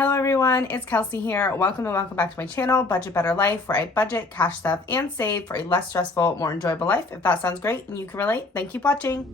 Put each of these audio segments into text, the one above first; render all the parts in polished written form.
Hello everyone, it's Kelsey here. Welcome back to my channel, Budget Better Life, where I budget, cash stuff, and save for a less stressful, more enjoyable life. If that sounds great and you can relate, then keep watching.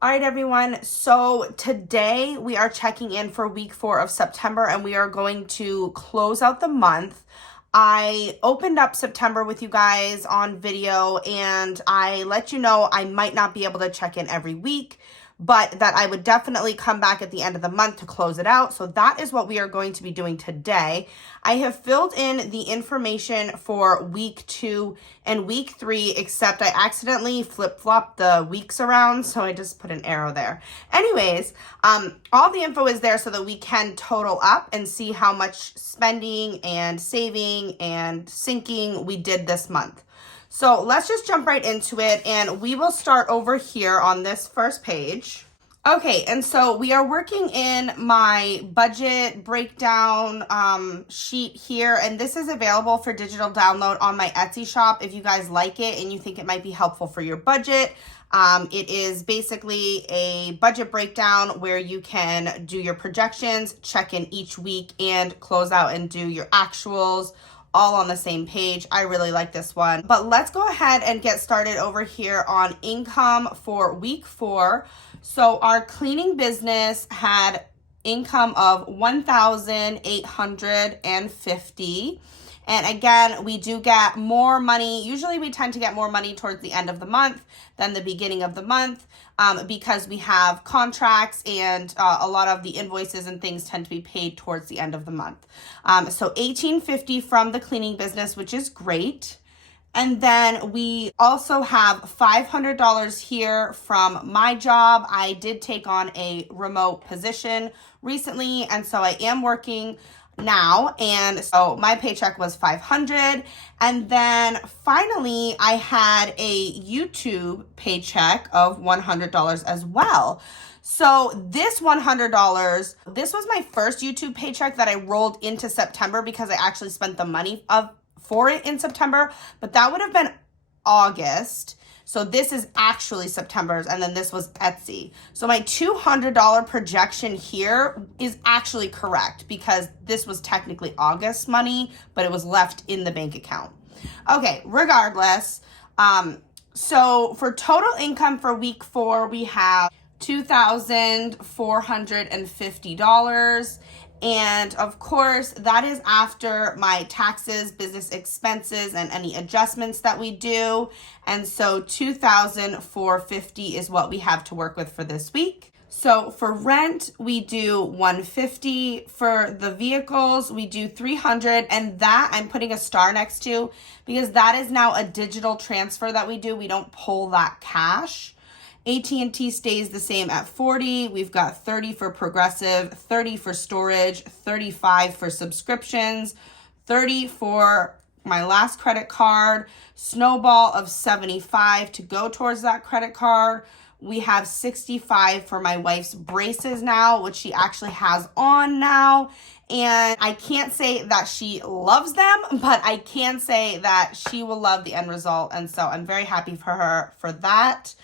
All right, everyone. So today we are checking in for week 4 of September, and we are going to close out the month. I opened up September with you guys on video, and I let you know I might not be able to check in every week, but that I would definitely come back at the end of the month to close it out. So that is what we are going to be doing today. I have filled in the information for week 2 and week 3, except I accidentally flip-flopped the weeks around, so I just put an arrow there. Anyways, all the info is there so that we can total up and see how much spending and saving and sinking we did this month. So let's just jump right into it, and we will start over here on this first page. Okay, and so we are working in my budget breakdown sheet here, and this is available for digital download on my Etsy shop if you guys like it and you think it might be helpful for your budget. It is basically a budget breakdown where you can do your projections, check in each week, and close out and do your actuals all on the same page. I really like this one. But let's go ahead and get started over here on income for week 4. So our cleaning business had income of $1,850. And again, we do get more money. Usually we tend to get more money towards the end of the month than the beginning of the month because we have contracts and a lot of the invoices and things tend to be paid towards the end of the month. So $1,850 from the cleaning business, which is great. And then we also have $500 here from my job. I did take on a remote position recently, and so I am working now, and so my paycheck was $500. And then finally I had a YouTube paycheck of $100 as well. So this $100, this was my first YouTube paycheck that I rolled into September because I actually spent the money for it in September, but that would have been August. So this is actually September's, and then this was Etsy. So my $200 projection here is actually correct because this was technically August money, but it was left in the bank account. Okay, regardless. So for total income for week 4, we have $2,450. And of course, that is after my taxes, business expenses, and any adjustments that we do. And so $2,450 is what we have to work with for this week. So for rent, we do $150. For the vehicles, we do $300. And that I'm putting a star next to because that is now a digital transfer that we do. We don't pull that cash. AT&T stays the same at $40. We've got $30 for progressive, $30 for storage, $35 for subscriptions, $30 for my last credit card, snowball of $75 to go towards that credit card. We have $65 for my wife's braces now, which she actually has on now. And I can't say that she loves them, but I can say that she will love the end result. And so I'm very happy for her for that.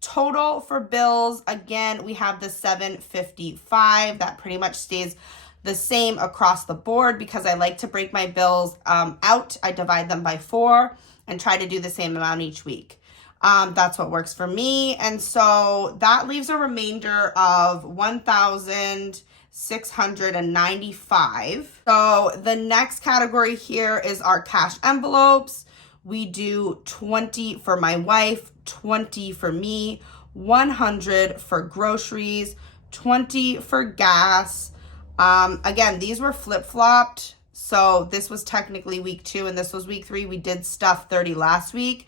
Total for bills, again, we have the $755. That pretty much stays the same across the board because I like to break my bills out. I divide them by 4 and try to do the same amount each week. That's what works for me. And so that leaves a remainder of $1,695. So the next category here is our cash envelopes. We do 20 for my wife, 20 for me, 100 for groceries, 20 for gas. Again, these were flip-flopped. So this was technically week 2 and this was week 3. We did stuff 30 last week.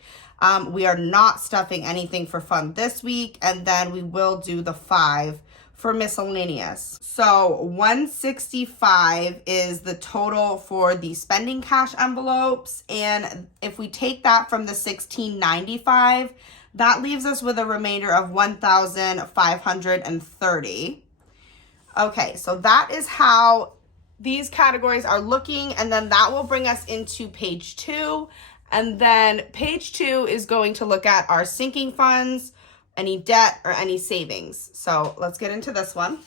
We are not stuffing anything for fun this week. And then we will do the 5 for miscellaneous. So $165 is the total for the spending cash envelopes. And if we take that from the $1,695, that leaves us with a remainder of $1,530. Okay, so that is how these categories are looking. And then that will bring us into page 2. And then page 2 is going to look at our sinking funds, any debt or any savings. So let's get into this one.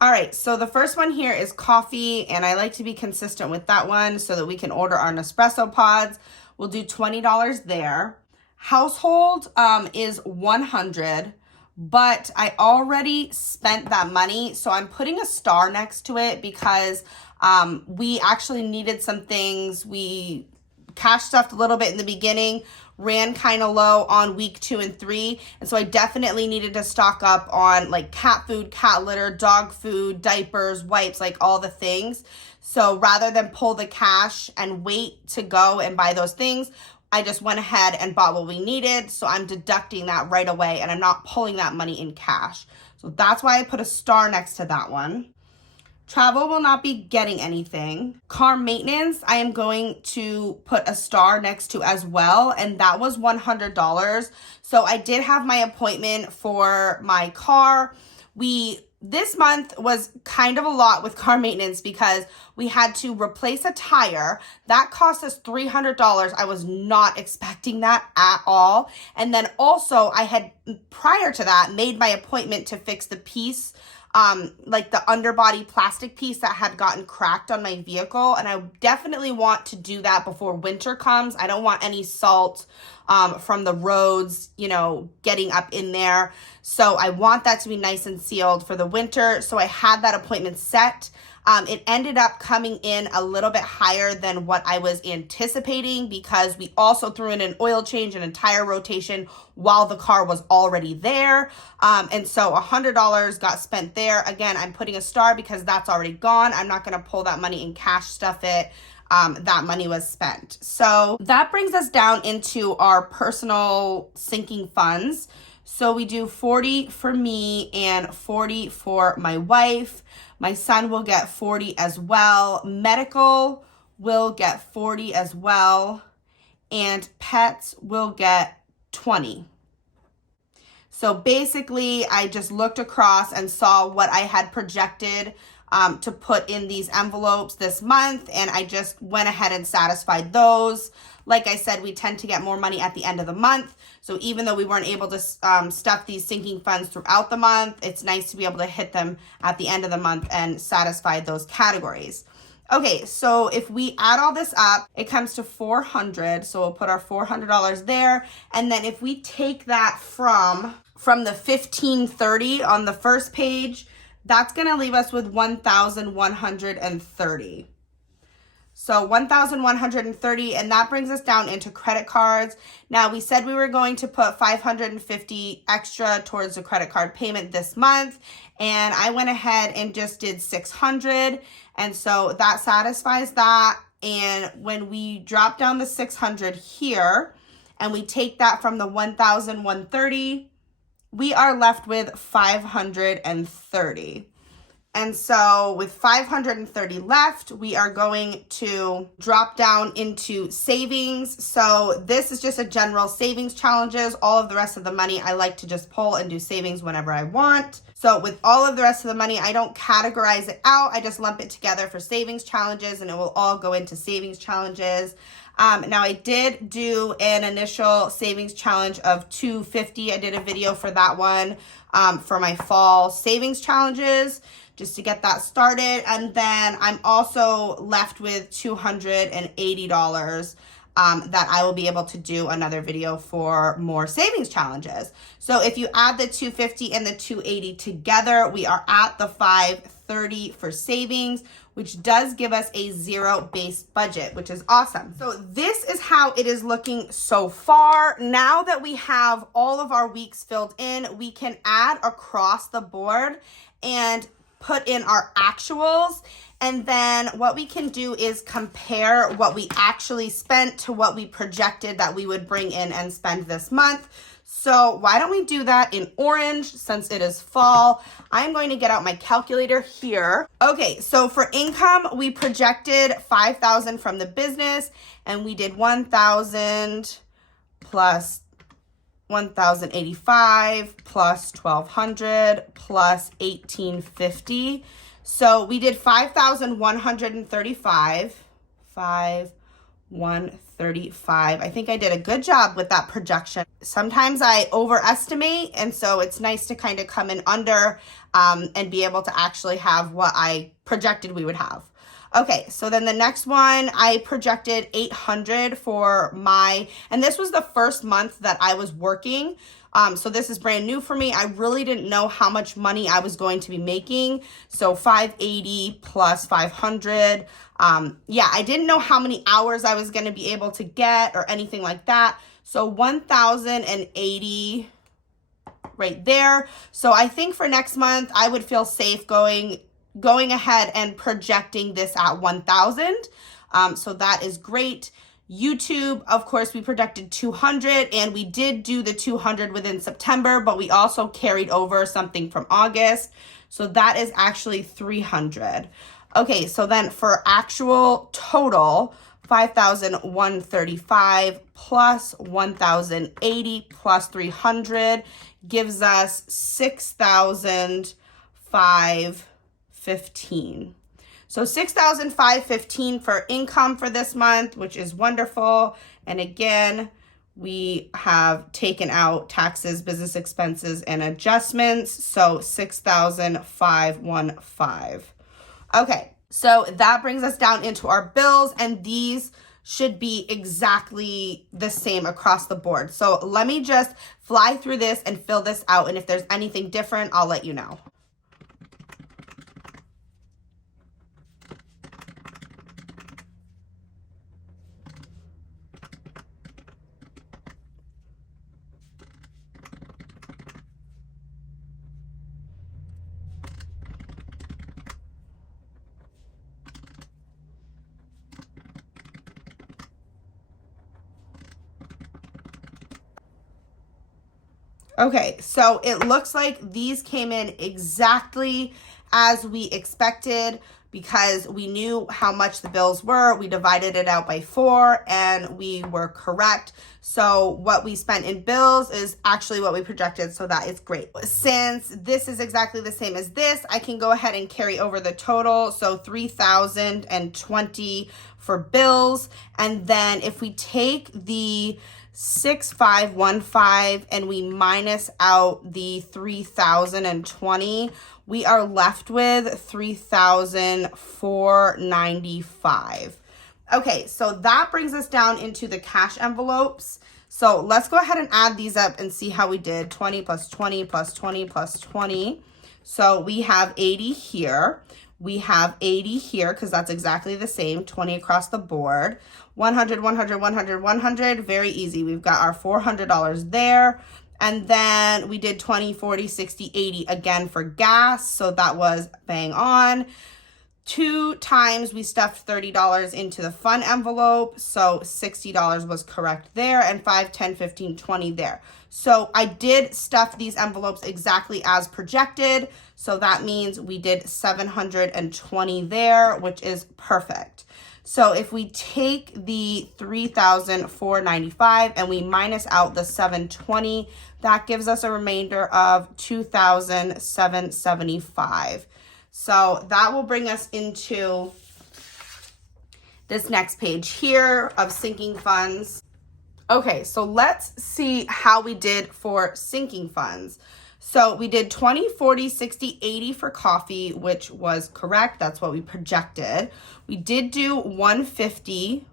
All right, so the first one here is coffee, and I like to be consistent with that one so that we can order our Nespresso pods. We'll do $20 there. Household is $100, but I already spent that money, so I'm putting a star next to it because we actually needed some things. We cash stuffed a little bit in the beginning, ran kind of low on week 2 and 3, and so I definitely needed to stock up on like cat food, cat litter, dog food, diapers, wipes, like all the things. So rather than pull the cash and wait to go and buy those things, I just went ahead and bought what we needed. So I'm deducting that right away and I'm not pulling that money in cash. So that's why I put a star next to that one. Travel will not be getting anything. Car maintenance, I am going to put a star next to as well, and that was $100. So I did have my appointment for my car. This month was kind of a lot with car maintenance because we had to replace a tire. That cost us $300. I was not expecting that at all. And then also I had, prior to that, made my appointment to fix the piece, like the underbody plastic piece that had gotten cracked on my vehicle. And I definitely want to do that before winter comes. I don't want any salt from the roads, you know, getting up in there. So I want that to be nice and sealed for the winter. So I had that appointment set. It ended up coming in a little bit higher than what I was anticipating because we also threw in an oil change and a tire rotation while the car was already there. And so $100 got spent there. Again, I'm putting a star because that's already gone. I'm not going to pull that money in cash stuff it. That money was spent. So that brings us down into our personal sinking funds. So we do 40 for me and 40 for my wife. My son will get 40 as well. Medical will get 40 as well. And pets will get 20. So basically, I just looked across and saw what I had projected to put in these envelopes this month, and I just went ahead and satisfied those. Like I said, we tend to get more money at the end of the month. So even though we weren't able to stuff these sinking funds throughout the month, it's nice to be able to hit them at the end of the month and satisfy those categories. Okay, so if we add all this up, it comes to $400. So we'll put our $400 there. And then if we take that from the $1,530 on the first page, that's going to leave us with $1,130. So $1,130, and that brings us down into credit cards. Now, we said we were going to put $550 extra towards the credit card payment this month, and I went ahead and just did $600, and so that satisfies that. And when we drop down the $600 here, and we take that from the $1,130, we are left with $530. And so with $530 left, we are going to drop down into savings. So this is just a general savings challenges. All of the rest of the money, I like to just pull and do savings whenever I want. So with all of the rest of the money, I don't categorize it out. I just lump it together for savings challenges, and it will all go into savings challenges. Now I did do an initial savings challenge of $250. I did a video for that one for my fall savings challenges, just to get that started. And then I'm also left with $280 that I will be able to do another video for more savings challenges. So if you add the $250 and the $280 together, we are at the $530 for savings, which does give us a zero-based budget, which is awesome. So this is how it is looking so far. Now that we have all of our weeks filled in, we can add across the board and put in our actuals. And then what we can do is compare what we actually spent to what we projected that we would bring in and spend this month. So why don't we do that in orange since it is fall? I'm going to get out my calculator here. Okay, so for income, we projected $5,000 from the business, and we did $1,000 plus $1,085 plus $1,200 plus $1,850. So we did $5,135. 135. I think I did a good job with that projection. Sometimes I overestimate, and so it's nice to kind of come in under and be able to actually have what I projected we would have. Okay, so then the next one, I projected 800 for my, and this was the first month that I was working. So this is brand new for me. I really didn't know how much money I was going to be making. So 580 plus 500. Yeah, I didn't know how many hours I was going to be able to get or anything like that. So 1,080 right there. So I think for next month, I would feel safe going ahead and projecting this at 1,000. So that is great. YouTube, of course, we projected 200, and we did do the 200 within September, but we also carried over something from August. So that is actually 300. Okay, so then for actual total, 5,135 plus 1,080 plus 300 gives us 6,515. So 6,515 for income for this month, which is wonderful. And again, we have taken out taxes, business expenses, and adjustments. So 6,515. Okay, so that brings us down into our bills, and these should be exactly the same across the board. So let me just fly through this and fill this out. And if there's anything different, I'll let you know. Okay, so it looks like these came in exactly as we expected because we knew how much the bills were. We divided it out by 4 and we were correct. So what we spent in bills is actually what we projected, so that is great. Since this is exactly the same as this, I can go ahead and carry over the total. So 3,020 for bills. And then if we take the 6,515 and we minus out the 3,020, we are left with 3,495. Okay, so that brings us down into the cash envelopes. So let's go ahead and add these up and see how we did. 20 plus 20 plus 20 plus 20. So we have 80 here. We have 80 here because that's exactly the same, 20 across the board. 100, 100, 100, 100, very easy. We've got our $400 there. And then we did 20, 40, 60, 80 again for gas. So that was bang on. 2 times we stuffed $30 into the fun envelope. So $60 was correct there, and 5, 10, 15, 20 there. So I did stuff these envelopes exactly as projected. So that means we did 720 there, which is perfect. So if we take the 3,495 and we minus out the 720, that gives us a remainder of 2,775. So that will bring us into this next page here of sinking funds. Okay, so let's see how we did for sinking funds. So we did 20, 40, 60, 80 for coffee, which was correct. That's what we projected. We did do 150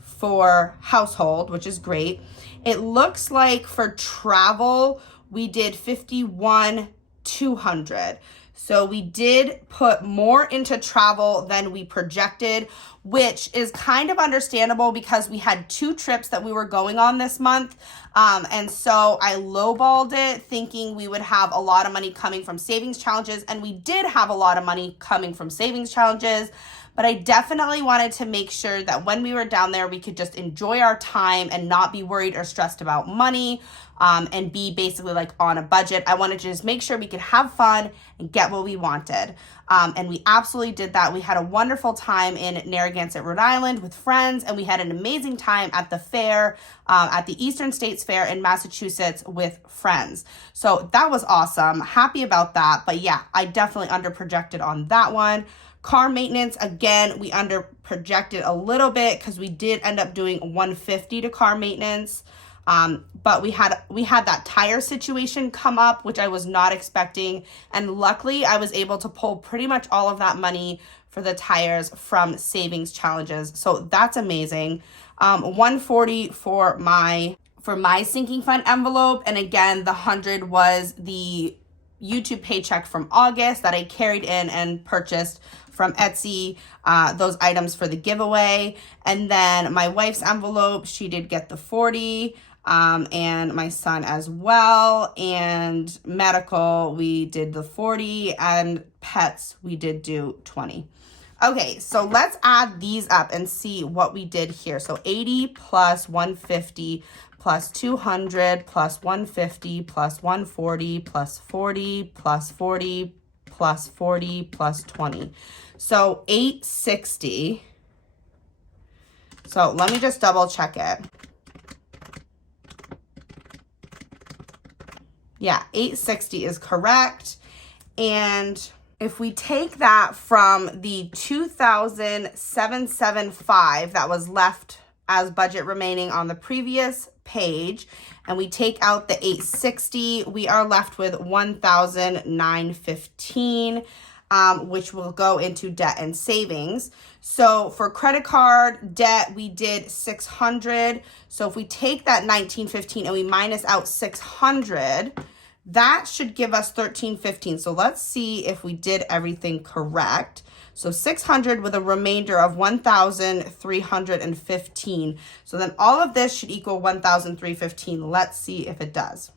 for household, which is great. It looks like for travel, we did 51, 200. So we did put more into travel than we projected, which is kind of understandable because we had 2 trips that we were going on this month. And so I lowballed it thinking we would have a lot of money coming from savings challenges. And we did have a lot of money coming from savings challenges. But I definitely wanted to make sure that when we were down there, we could just enjoy our time and not be worried or stressed about money, and be basically like on a budget. I wanted to just make sure we could have fun and get what we wanted. And we absolutely did that. We had a wonderful time in Narragansett, Rhode Island with friends, and we had an amazing time at the fair, at the Eastern States Fair in Massachusetts with friends. So that was awesome. Happy about that. But yeah, I definitely underprojected on that one. Car maintenance, again, we under projected a little bit because we did end up doing $150 to car maintenance. But we had that tire situation come up, which I was not expecting. And luckily I was able to pull pretty much all of that money for the tires from savings challenges. So that's amazing. $140 for my sinking fund envelope. And again, the $100 was the YouTube paycheck from August that I carried in and purchased from Etsy, those items for the giveaway. And then my wife's envelope, she did get the $40, and my son as well. And medical, we did the $40, and pets, we did do $20. Okay, so let's add these up and see what we did here. So 80 plus 150 plus 200 plus 150 plus 140 plus 40 plus 40 plus 40 plus 20. So 860. So let me just double check it. Yeah, 860 is correct. And if we take that from the 2,775 that was left as budget remaining on the previous page, and we take out the 860, we are left with 1,915, which will go into debt and savings. So for credit card debt, we did 600. So if we take that 1915 and we minus out 600, that should give us 1315. So let's see if we did everything correct. So 600 with a remainder of 1,315. So then all of this should equal 1,315. Let's see if it does.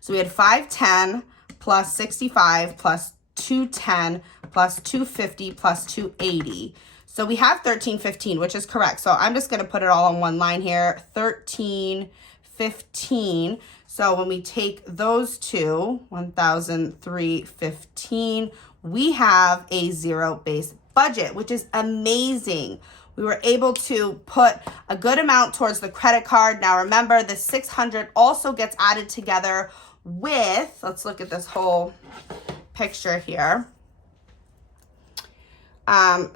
So we had 510 plus 65 plus 210 plus 250 plus 280. So we have 1315, which is correct. So I'm just going to put it all on one line here. 1315. So when we take those two, 1,315, we have a zero-based budget, which is amazing. We were able to put a good amount towards the credit card. Now remember, the 600 also gets added together with, let's look at this whole picture here.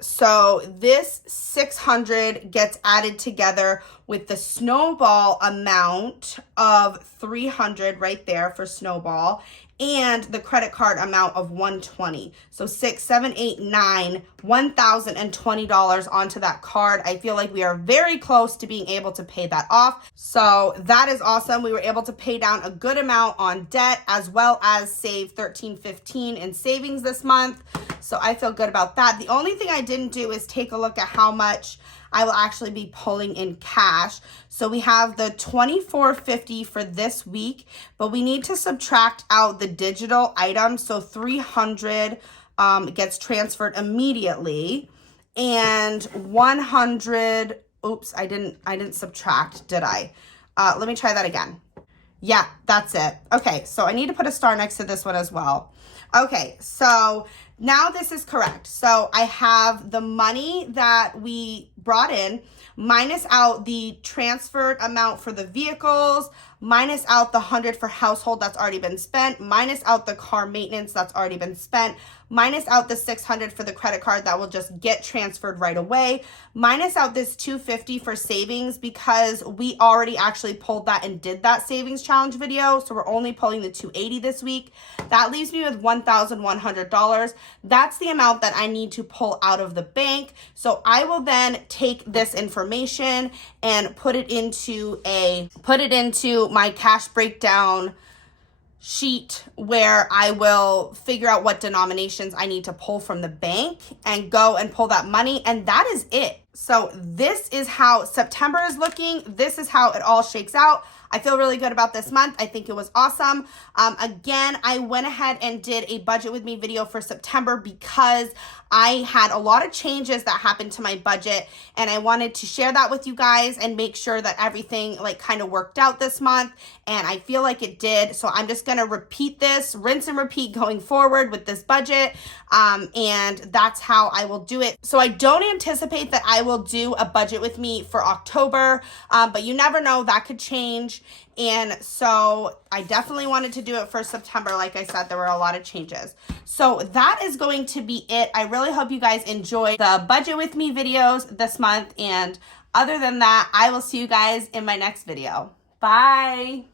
So this 600 gets added together with the snowball amount of 300 right there for snowball, and the credit card amount of 120. So 6, 7, 8, 9, $1,020 onto that card. I feel like we are very close to being able to pay that off. So that is awesome. We were able to pay down a good amount on debt as well as save $13.15 in savings this month. So I feel good about that. The only thing I didn't do is take a look at how much I will actually be pulling in cash. So we have the $24.50 for this week, but we need to subtract out the digital items. So 300 gets transferred immediately, and 100, oops, I didn't subtract, did I? Let me try that again. Yeah, that's it. Okay, so I need to put a star next to this one as well. Okay, so now this is correct. So I have the money that we brought in, minus out the transferred amount for the vehicles, minus out the 100 for household that's already been spent, minus out the car maintenance that's already been spent, minus out the 600 for the credit card that will just get transferred right away, minus out this 250 for savings because we already actually pulled that and did that savings challenge video. So we're only pulling the 280 this week. That leaves me with $1,100. That's the amount that I need to pull out of the bank. So I will then take this information and put it into my cash breakdown sheet where I will figure out what denominations I need to pull from the bank and go and pull that money. And that is it. So this is how September is looking. This is how it all shakes out. I feel really good about this month. I think it was awesome. Again, I went ahead and did a budget with me video for September because I had a lot of changes that happened to my budget, and I wanted to share that with you guys and make sure that everything like kind of worked out this month, and I feel like it did. So I'm just gonna repeat this, rinse and repeat going forward with this budget, and that's how I will do it. So I don't anticipate that I will do a budget with me for October, but you never know, that could change. change. And so I definitely wanted to do it for September. Like I said, there were a lot of changes. So that is going to be it. I really hope you guys enjoy the budget with me videos this month. And other than that, I will see you guys in my next video. Bye.